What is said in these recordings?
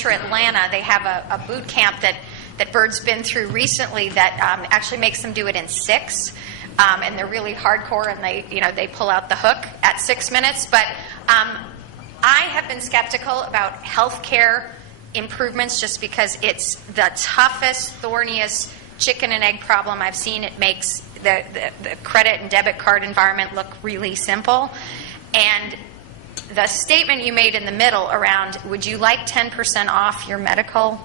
enter Atlanta, they have a boot camp that Bird's been through recently that actually makes them do it in 6. And they're really hardcore, and they pull out the hook at 6 minutes. But I have been skeptical about healthcare improvements just because it's the toughest, thorniest chicken and egg problem I've seen. It makes the credit and debit card environment look really simple. And the statement you made in the middle around, would you like 10% off your medical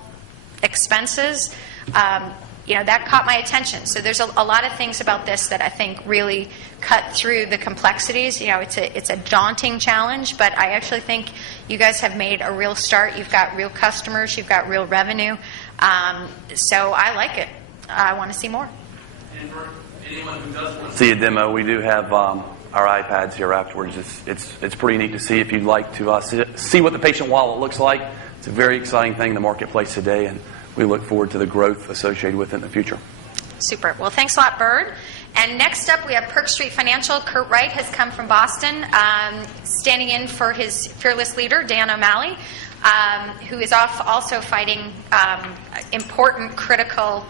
expenses? That caught my attention. So there's a lot of things about this that I think really cut through the complexities. It's a daunting challenge, but I actually think you guys have made a real start. You've got real customers. You've got real revenue. So I like it. I want to see more. And for anyone who does want to see a demo, we do have our iPads here afterwards. It's pretty neat to see. If you'd like to see what the patient wallet looks like, it's a very exciting thing in the marketplace today, and we look forward to the growth associated with it in the future. Super. Well, thanks a lot, Bird. And next up, we have Perk Street Financial. Kurt Wright has come from Boston, standing in for his fearless leader, Dan O'Malley, who is also fighting important, critical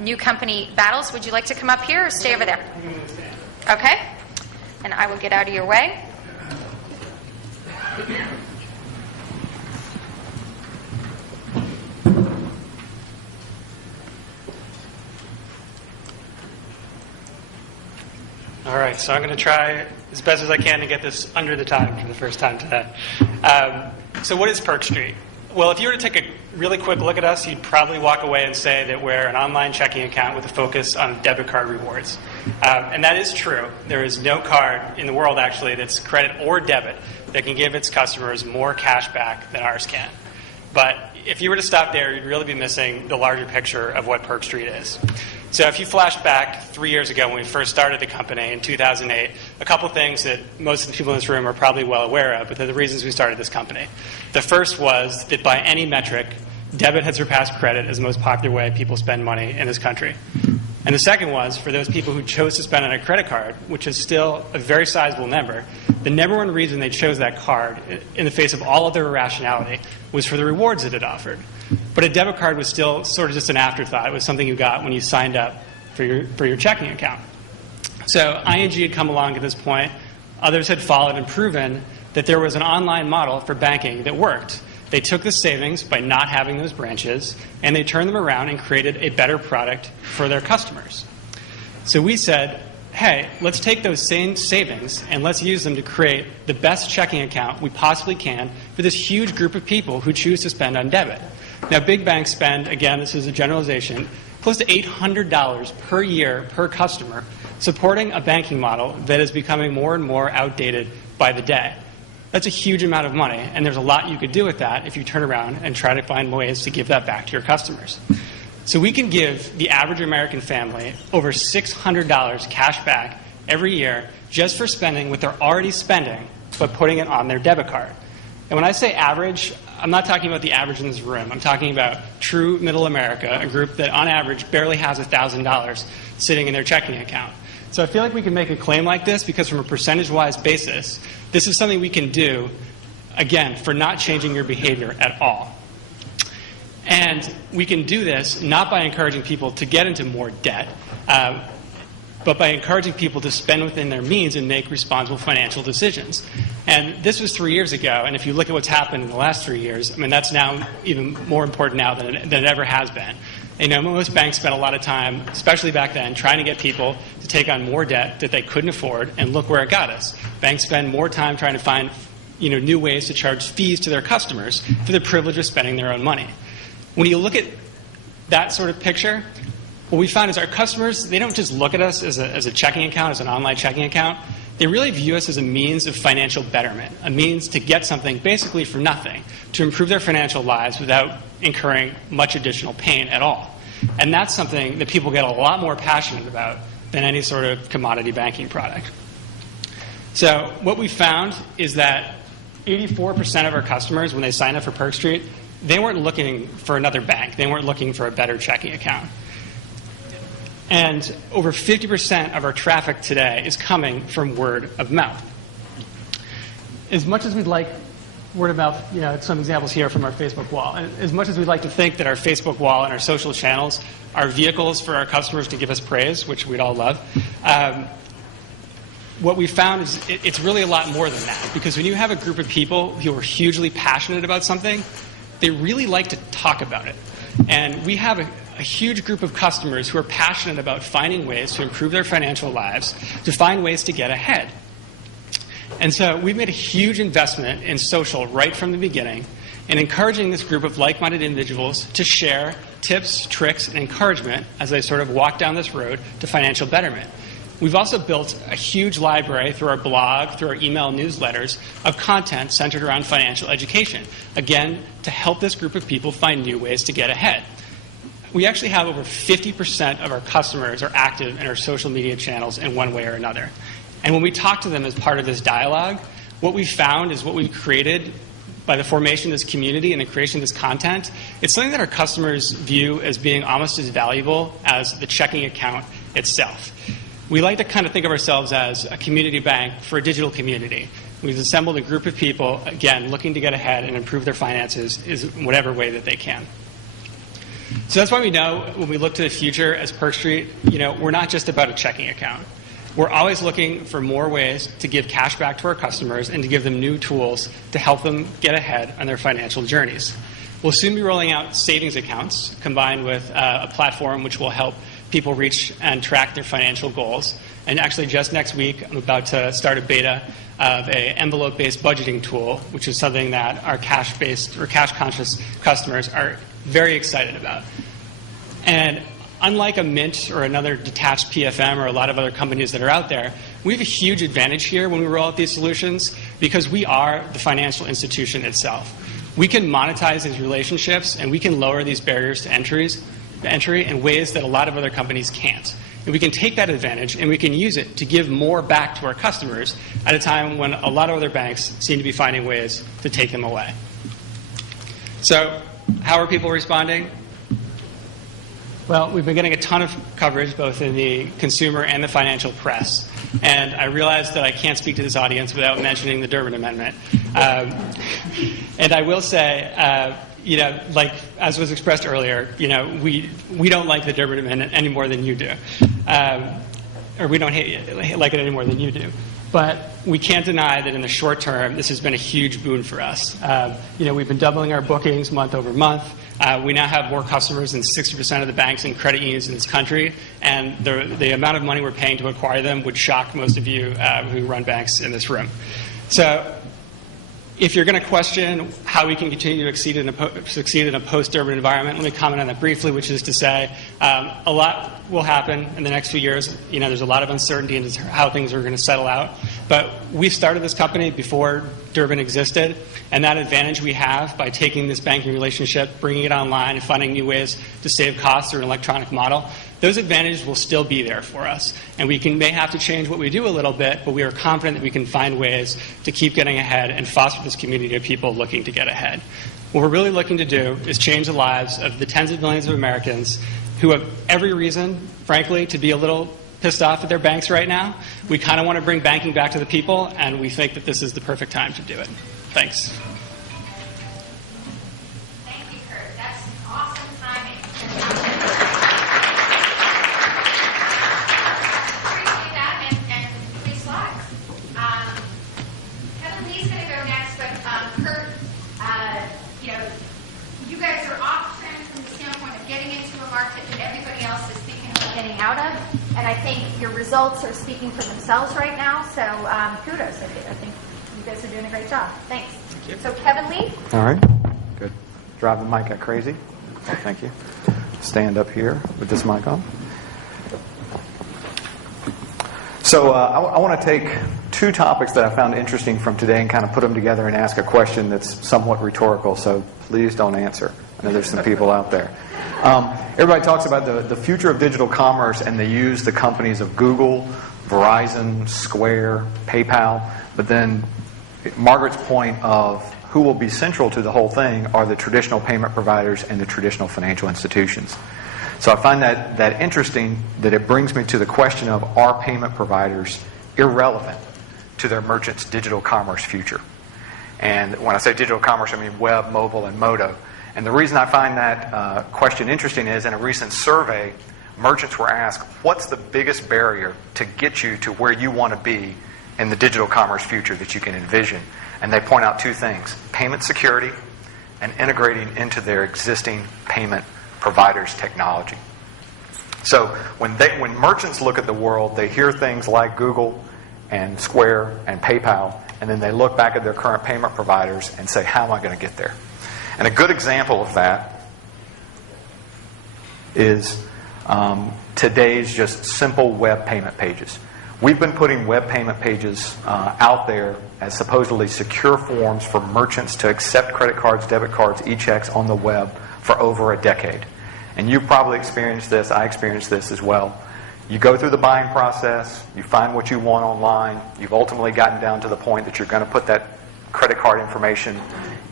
new company battles. Would you like to come up here or stay over there? I'm going to stand. Okay. And I will get out of your way. All right, so I'm going to try as best as I can to get this under the time for the first time today. So what is Perk Street? Well, if you were to take a really quick look at us, you'd probably walk away and say that we're an online checking account with a focus on debit card rewards. And that is true. There is no card in the world, actually, that's credit or debit that can give its customers more cash back than ours can. But if you were to stop there, you'd really be missing the larger picture of what Perk Street is. So if you flash back 3 years ago when we first started the company in 2008, a couple things that most of the people in this room are probably well aware of, but they're the reasons we started this company. The first was that by any metric, debit had surpassed credit as the most popular way people spend money in this country. And the second was, for those people who chose to spend on a credit card, which is still a very sizable number, the number one reason they chose that card, in the face of all other irrationality, was for the rewards that it offered. But a debit card was still sort of just an afterthought. It was something you got when you signed up for your checking account. So ING had come along at this point. Others had followed and proven that there was an online model for banking that worked. They took the savings by not having those branches, and they turned them around and created a better product for their customers. So we said, hey, let's take those same savings and let's use them to create the best checking account we possibly can for this huge group of people who choose to spend on debit. Now, big banks spend, again, this is a generalization, close to $800 per year per customer supporting a banking model that is becoming more and more outdated by the day. That's a huge amount of money, and there's a lot you could do with that if you turn around and try to find ways to give that back to your customers. So we can give the average American family over $600 cash back every year just for spending what they're already spending, but putting it on their debit card. And when I say average, I'm not talking about the average in this room. I'm talking about true middle America, a group that on average barely has $1,000 sitting in their checking account. So I feel like we can make a claim like this because from a percentage-wise basis, this is something we can do, again, for not changing your behavior at all. And we can do this not by encouraging people to get into more debt, but by encouraging people to spend within their means and make responsible financial decisions. And this was 3 years ago, and if you look at what's happened in the last 3 years, I mean, that's now even more important now than it ever has been. You know, most banks spent a lot of time, especially back then, trying to get people to take on more debt that they couldn't afford, and look where it got us. Banks spend more time trying to find, new ways to charge fees to their customers for the privilege of spending their own money. When you look at that sort of picture, what we found is our customers, they don't just look at us as a checking account, as an online checking account. They really view us as a means of financial betterment, a means to get something basically for nothing, to improve their financial lives without incurring much additional pain at all. And that's something that people get a lot more passionate about than any sort of commodity banking product. So what we found is that 84% of our customers, when they signed up for Perk Street, they weren't looking for another bank. They weren't looking for a better checking account. And over 50% of our traffic today is coming from word of mouth. As much as we'd like word of mouth, some examples here from our Facebook wall. And as much as we'd like to think that our Facebook wall and our social channels are vehicles for our customers to give us praise, which we'd all love, what we found is it's really a lot more than that. Because when you have a group of people who are hugely passionate about something, they really like to talk about it. And we have a huge group of customers who are passionate about finding ways to improve their financial lives, to find ways to get ahead. And so we've made a huge investment in social right from the beginning in encouraging this group of like-minded individuals to share tips, tricks, and encouragement as they sort of walk down this road to financial betterment. We've also built a huge library through our blog, through our email newsletters, of content centered around financial education, again, to help this group of people find new ways to get ahead. We actually have over 50% of our customers are active in our social media channels in one way or another. And when we talk to them as part of this dialogue, what we found is what we've created by the formation of this community and the creation of this content, it's something that our customers view as being almost as valuable as the checking account itself. We like to kind of think of ourselves as a community bank for a digital community. We've assembled a group of people, again, looking to get ahead and improve their finances in whatever way that they can. So that's why we know when we look to the future as Perk Street, we're not just about a checking account. We're always looking for more ways to give cash back to our customers and to give them new tools to help them get ahead on their financial journeys. We'll soon be rolling out savings accounts combined with a platform which will help people reach and track their financial goals. And actually just next week, I'm about to start a beta of an envelope-based budgeting tool, which is something that our cash-based or cash-conscious customers are very excited about. And unlike a Mint or another detached PFM or a lot of other companies that are out there, we have a huge advantage here when we roll out these solutions because we are the financial institution itself. We can monetize these relationships and we can lower these barriers to entry in ways that a lot of other companies can't. And we can take that advantage and we can use it to give more back to our customers at a time when a lot of other banks seem to be finding ways to take them away. So, how are people responding? Well, we've been getting a ton of coverage both in the consumer and the financial press. And I realize that I can't speak to this audience without mentioning the Durbin Amendment. And I will say, like as was expressed earlier, we don't like the Durbin Amendment any more than you do. Or we don't like it any more than you do. But we can't deny that in the short term, this has been a huge boon for us. We've been doubling our bookings month over month. We now have more customers than 60% of the banks and credit unions in this country, and the amount of money we're paying to acquire them would shock most of you who run banks in this room. So if you're going to question how we can continue to succeed in a post-Durbin environment, let me comment on that briefly, which is to say a lot will happen in the next few years. There's a lot of uncertainty into how things are going to settle out. But we started this company before Durbin existed, and that advantage we have by taking this banking relationship, bringing it online, and finding new ways to save costs through an electronic model, those advantages will still be there for us. And we may have to change what we do a little bit, but we are confident that we can find ways to keep getting ahead and foster this community of people looking to get ahead. What we're really looking to do is change the lives of the tens of millions of Americans who have every reason, frankly, to be a little pissed off at their banks right now. We kind of want to bring banking back to the people, and we think that this is the perfect time to do it. Thanks. Thank you, Kurt. That's awesome timing. Appreciate that, and please slides. Kevin Lee's going to go next, but Kurt, you guys are off trend from the standpoint of getting into a market that everybody else is thinking about getting out of, and I think your results are speaking for themselves right now. So kudos. I think you guys are doing a great job. Thanks. Thank you. So Kevin Lee. All right. Good. Driving the mic like crazy. Oh, thank you. Stand up here with this mic on. So I want to take two topics that I found interesting from today and kind of put them together and ask a question that's somewhat rhetorical, so please don't answer. I know there's some people out there. Everybody talks about the future of digital commerce, and they use the companies of Google, Verizon, Square, PayPal, but then Margaret's point of who will be central to the whole thing are the traditional payment providers and the traditional financial institutions. So I find that interesting that it brings me to the question of, are payment providers irrelevant to their merchants' digital commerce future? And when I say digital commerce, I mean web, mobile, and moto. And the reason I find that question interesting is in a recent survey, merchants were asked, what's the biggest barrier to get you to where you want to be in the digital commerce future that you can envision? And they point out two things: payment security and integrating into their existing payment providers' technology. So when merchants look at the world, they hear things like Google and Square and PayPal, and then they look back at their current payment providers and say, how am I going to get there? And a good example of that is today's just simple web payment pages. We've been putting web payment pages out there as supposedly secure forms for merchants to accept credit cards, debit cards, e-checks on the web for over a decade. And you've probably experienced this. I experienced this as well. You go through the buying process, you find what you want online, you've ultimately gotten down to the point that you're going to put that credit card information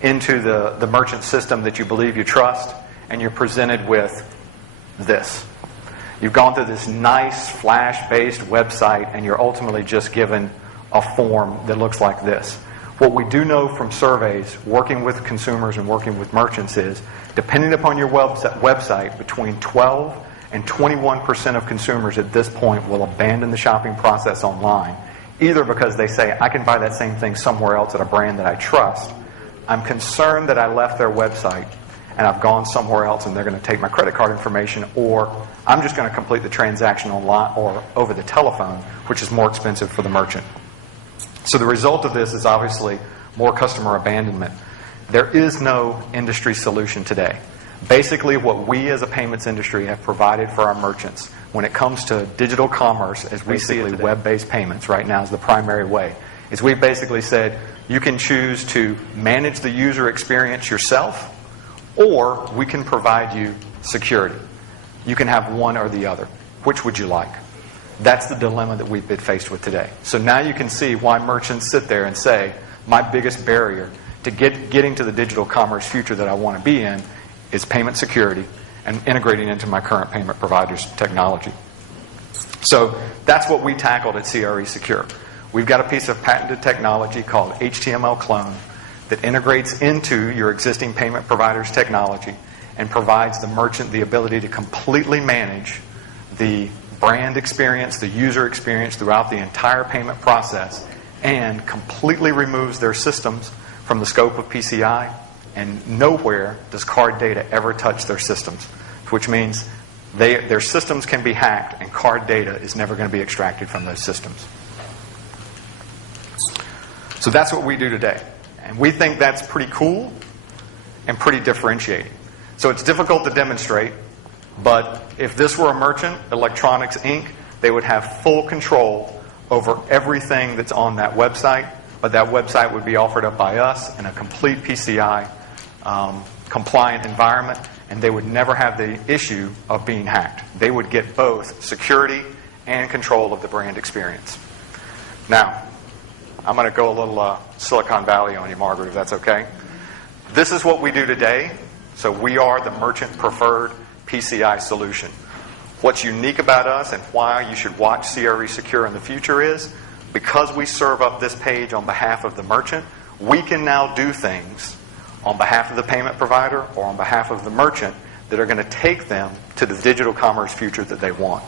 into the merchant system that you believe you trust, and you're presented with this. You've gone through this nice flash-based website, and you're ultimately just given a form that looks like this. What we do know from surveys, working with consumers and working with merchants, is depending upon your website, between 12 and 21% of consumers at this point will abandon the shopping process online, either because they say, I can buy that same thing somewhere else at a brand that I trust. I'm concerned that I left their website and I've gone somewhere else and they're going to take my credit card information, or I'm just going to complete the transaction online or over the telephone, which is more expensive for the merchant. So the result of this is obviously more customer abandonment. There is no industry solution today. Basically, what we as a payments industry have provided for our merchants when it comes to digital commerce, as we see it, web-based payments right now is the primary way, is we've basically said you can choose to manage the user experience yourself, or we can provide you security. You can have one or the other. Which would you like? That's the dilemma that we've been faced with today. So now you can see why merchants sit there and say, my biggest barrier to getting to the digital commerce future that I want to be in is payment security and integrating into my current payment provider's technology. So that's what we tackled at CRE Secure. We've got a piece of patented technology called HTML Clone that integrates into your existing payment provider's technology and provides the merchant the ability to completely manage the brand experience, the user experience throughout the entire payment process, and completely removes their systems from the scope of PCI, and nowhere does card data ever touch their systems, which means their systems can be hacked and card data is never going to be extracted from those systems. So that's what we do today. And we think that's pretty cool and pretty differentiating. So it's difficult to demonstrate, but if this were a merchant, Electronics Inc., they would have full control over everything that's on that website, but that website would be offered up by us in a complete PCI compliant environment, and they would never have the issue of being hacked. They would get both security and control of the brand experience. Now, I'm going to go a little Silicon Valley on you, Margaret, if that's okay. This is what we do today. So we are the merchant preferred PCI solution. What's unique about us and why you should watch CRE Secure in the future is because we serve up this page on behalf of the merchant, we can now do things on behalf of the payment provider or on behalf of the merchant that are going to take them to the digital commerce future that they want.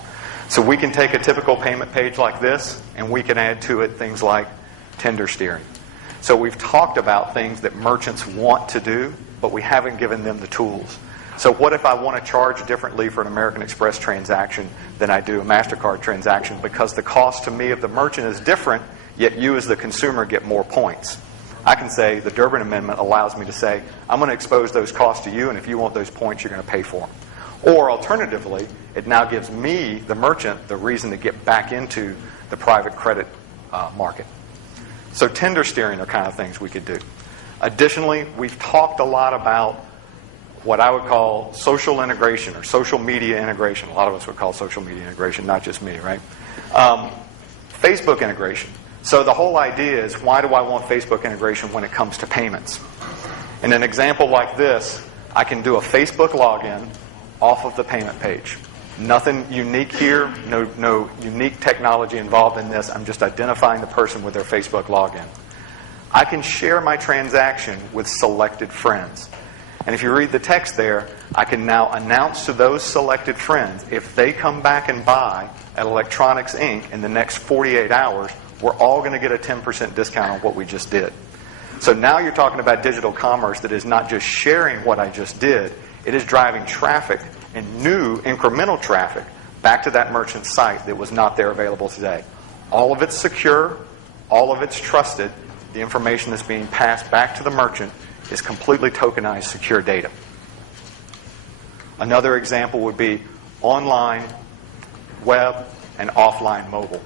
So we can take a typical payment page like this and we can add to it things like tender steering. So we've talked about things that merchants want to do, but we haven't given them the tools. So what if I want to charge differently for an American Express transaction than I do a MasterCard transaction because the cost to me of the merchant is different, yet you as the consumer get more points? I can say the Durbin Amendment allows me to say, I'm going to expose those costs to you, and if you want those points, you're going to pay for them. Or alternatively, it now gives me, the merchant, the reason to get back into the private credit market. So tender steering are kind of things we could do. Additionally, we've talked a lot about what I would call social integration or social media integration. A lot of us would call social media integration, not just me, right? Facebook integration. So the whole idea is, why do I want Facebook integration when it comes to payments? In an example like this, I can do a Facebook login off of the payment page. Nothing unique here, no unique technology involved in this. I'm just identifying the person with their Facebook login. I can share my transaction with selected friends. And if you read the text there, I can now announce to those selected friends, if they come back and buy at Electronics Inc. in the next 48 hours, we're all going to get a 10% discount on what we just did. So now you're talking about digital commerce that is not just sharing what I just did, it is driving traffic and new incremental traffic back to that merchant site that was not there available today. All of it's secure, all of it's trusted. The information that's being passed back to the merchant is completely tokenized, secure data. Another example would be online, web, and offline mobile.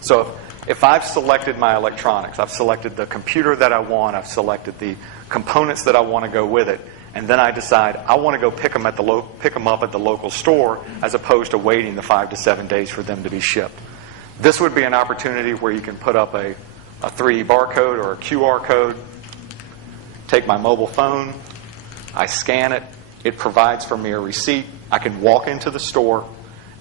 So if I've selected my electronics, I've selected the computer that I want, I've selected the components that I want to go with it, and then I decide I want to go pick them up at the local store as opposed to waiting the 5 to 7 days for them to be shipped. This would be an opportunity where you can put up a 3D barcode or a QR code, take my mobile phone, I scan it, it provides for me a receipt. I can walk into the store,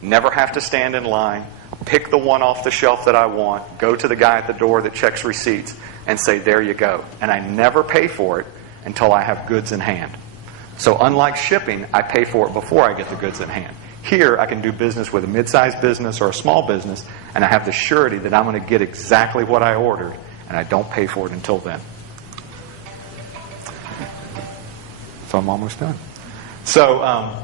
never have to stand in line, pick the one off the shelf that I want, go to the guy at the door that checks receipts, and say, there you go. And I never pay for it until I have goods in hand. So unlike shipping, I pay for it before I get the goods in hand. Here, I can do business with a mid-sized business or a small business, and I have the surety that I'm going to get exactly what I ordered, and I don't pay for it until then. So I'm almost done. So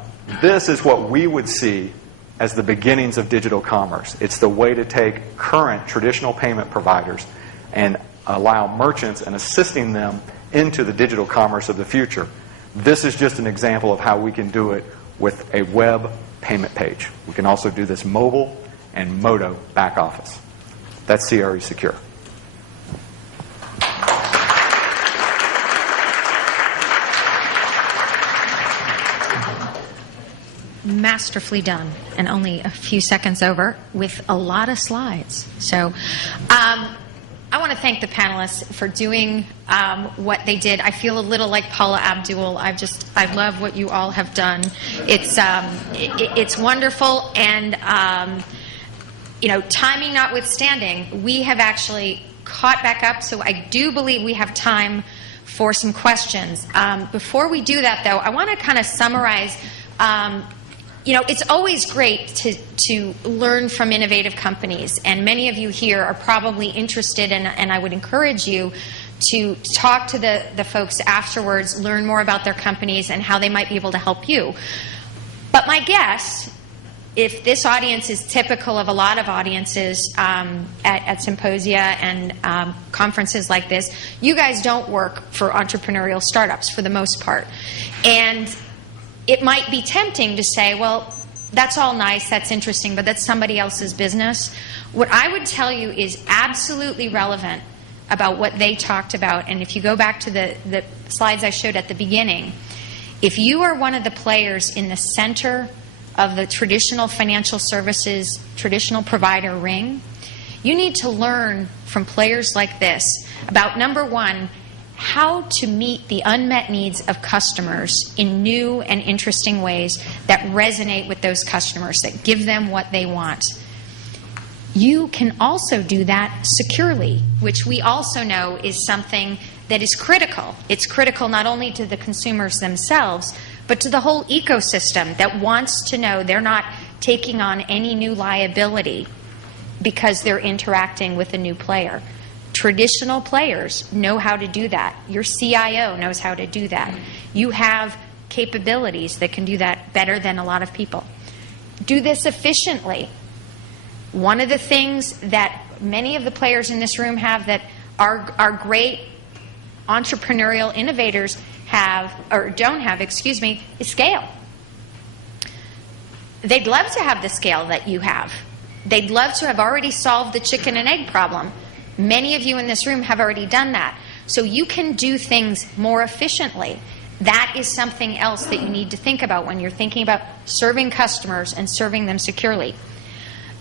this is what we would see as the beginnings of digital commerce. It's the way to take current traditional payment providers and allow merchants and assisting them into the digital commerce of the future. This is just an example of how we can do it with a web payment page. We can also do this mobile and Moto back office. That's CRE Secure. Masterfully done, and only a few seconds over with a lot of slides. So I want to thank the panelists for doing what they did. I feel a little like Paula Abdul. I love what you all have done. It's wonderful, and timing notwithstanding, we have actually caught back up. So I do believe we have time for some questions. Before we do that, though, I want to kind of summarize. It's always great to learn from innovative companies, and many of you here are probably interested, and I would encourage you to talk to the folks afterwards, learn more about their companies and how they might be able to help you. But my guess, if this audience is typical of a lot of audiences at symposia and conferences like this, you guys don't work for entrepreneurial startups for the most part. And it might be tempting to say, well, that's all nice, that's interesting, but that's somebody else's business. What I would tell you is absolutely relevant about what they talked about, and if you go back to the slides I showed at the beginning, if you are one of the players in the center of the traditional financial services, traditional provider ring, you need to learn from players like this about, number one, how to meet the unmet needs of customers in new and interesting ways that resonate with those customers, that give them what they want. You can also do that securely, which we also know is something that is critical. It's critical not only to the consumers themselves, but to the whole ecosystem that wants to know they're not taking on any new liability because they're interacting with a new player. Traditional players know how to do that. Your CIO knows how to do that. You have capabilities that can do that better than a lot of people. Do this efficiently. One of the things that many of the players in this room have that our great entrepreneurial innovators have, or don't have, is scale. They'd love to have the scale that you have. They'd love to have already solved the chicken and egg problem. Many of you in this room have already done that. So you can do things more efficiently. That is something else that you need to think about when you're thinking about serving customers and serving them securely.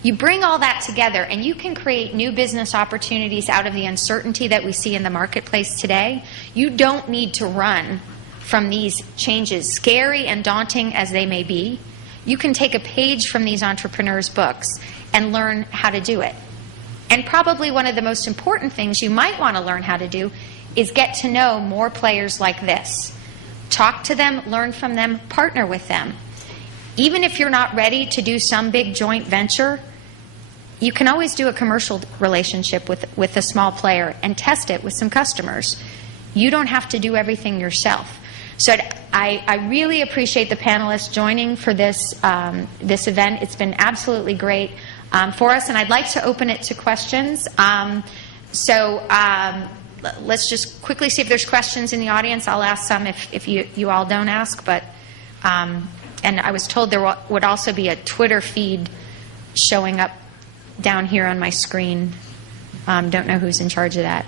You bring all that together and you can create new business opportunities out of the uncertainty that we see in the marketplace today. You don't need to run from these changes, scary and daunting as they may be. You can take a page from these entrepreneurs' books and learn how to do it. And probably one of the most important things you might want to learn how to do is get to know more players like this. Talk to them, learn from them, partner with them. Even if you're not ready to do some big joint venture, you can always do a commercial relationship with a small player and test it with some customers. You don't have to do everything yourself. So I really appreciate the panelists joining for this event. It's been absolutely great for us, and I'd like to open it to questions. Let's just quickly see if there's questions in the audience. I'll ask some if you all don't ask, but and I was told there would also be a Twitter feed showing up down here on my screen. Don't know who's in charge of that.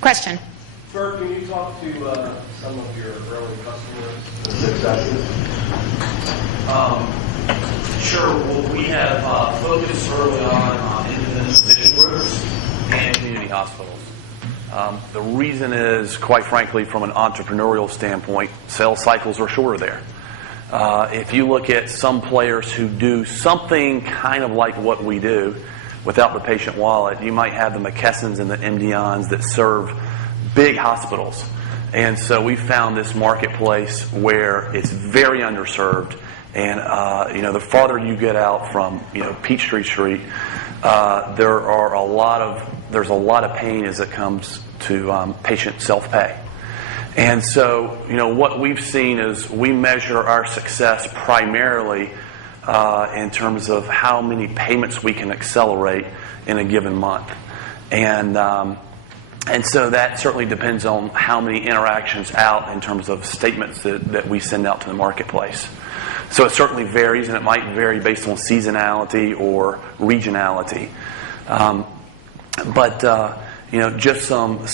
Question. Bert, can you talk to some of your early customers and successes? Sure. Well, we have focused early on independent physician groups and community hospitals. The reason is, quite frankly, from an entrepreneurial standpoint, sales cycles are shorter there. If you look at some players who do something kind of like what we do without the patient wallet, you might have the McKessons and the MDIs that serve big hospitals. And so we found this marketplace where it's very underserved. And, the farther you get out from, Peachtree Street, there's a lot of pain as it comes to patient self-pay. And so, what we've seen is we measure our success primarily in terms of how many payments we can accelerate in a given month. And so that certainly depends on how many interactions out in terms of statements that we send out to the marketplace. So it certainly varies, and it might vary based on seasonality or regionality. Just some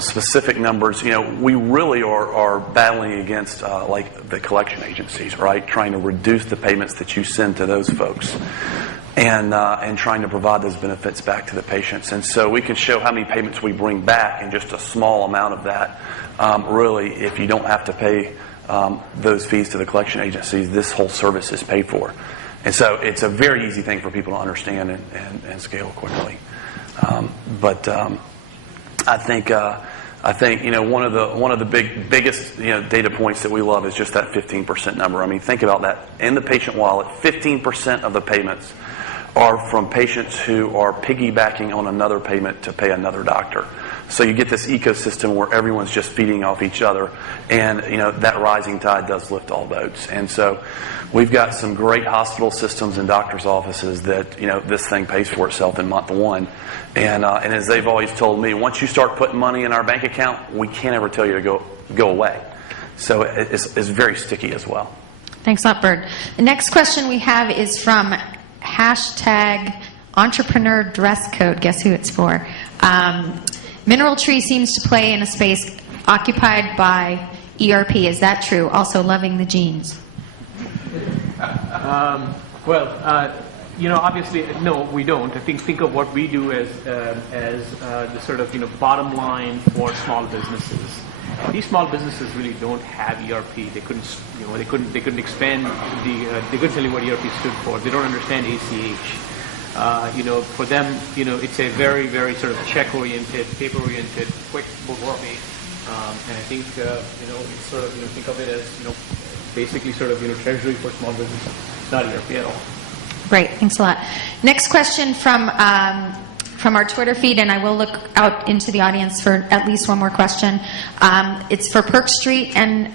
specific numbers. We really are battling against like the collection agencies, right? Trying to reduce the payments that you send to those folks, and trying to provide those benefits back to the patients. And so we can show how many payments we bring back, and just a small amount of that. Really, if you don't have to pay those fees to the collection agencies, this whole service is paid for. And so it's a very easy thing for people to understand and scale quickly. I think one of the biggest data points that we love is just that 15% number. I mean, think about that. In the patient wallet, 15% of the payments are from patients who are piggybacking on another payment to pay another doctor. So you get this ecosystem where everyone's just feeding off each other, and that rising tide does lift all boats. And so we've got some great hospital systems and doctors' offices that this thing pays for itself in month one. And as they've always told me, once you start putting money in our bank account, we can't ever tell you to go away. So it's very sticky as well. Thanks a lot, Bert. The next question we have is from #entrepreneur dress code. Guess who it's for? Mineral Tree seems to play in a space occupied by ERP. Is that true? Also loving the jeans. Obviously, no, we don't. I think of what we do as the sort of bottom line for small businesses. These small businesses really don't have ERP. They couldn't expand they couldn't tell you what ERP stood for. They don't understand ACH. For them, it's a very, very sort of check-oriented, paper-oriented, quick bourgeoisie. And I think, it's sort of, think of it as, basically sort of, treasury for small businesses. It's not ERP at all. Great, thanks a lot. Next question from our Twitter feed, and I will look out into the audience for at least one more question. It's for Perk Street, and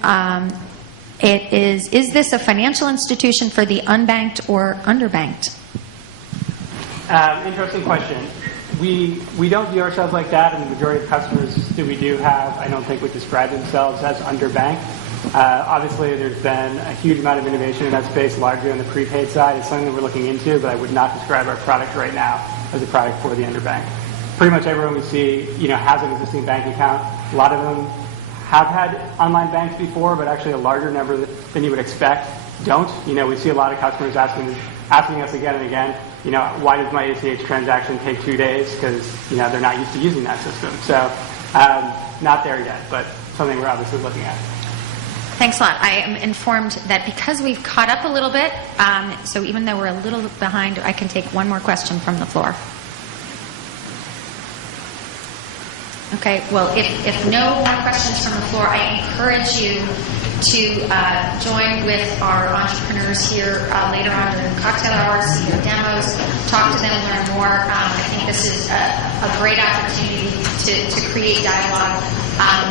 it is this a financial institution for the unbanked or underbanked? Interesting question. We don't view ourselves like that, and the majority of customers that we do have, I don't think would describe themselves as underbanked. Obviously, there's been a huge amount of innovation in that space, largely on the prepaid side. It's something that we're looking into, but I would not describe our product right now as a product for the underbanked. Pretty much everyone we see, has an existing bank account. A lot of them have had online banks before, but actually a larger number than you would expect don't. We see a lot of customers asking us again and again, why does my ACH transaction take 2 days? Because, they're not used to using that system. So, not there yet, but something we're obviously looking at. Thanks a lot. I am informed that because we've caught up a little bit, so even though we're a little behind, I can take one more question from the floor. Okay, well, if no more questions from the floor, I encourage you to join with our entrepreneurs here later on in the cocktail hour, see their demos, talk to them, learn more. I think this is a great opportunity to create dialogue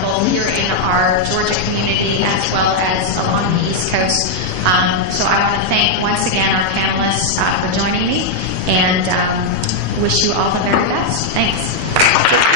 both here in our Georgia community as well as along the East Coast. So I want to thank once again our panelists for joining me and wish you all the very best. Thanks.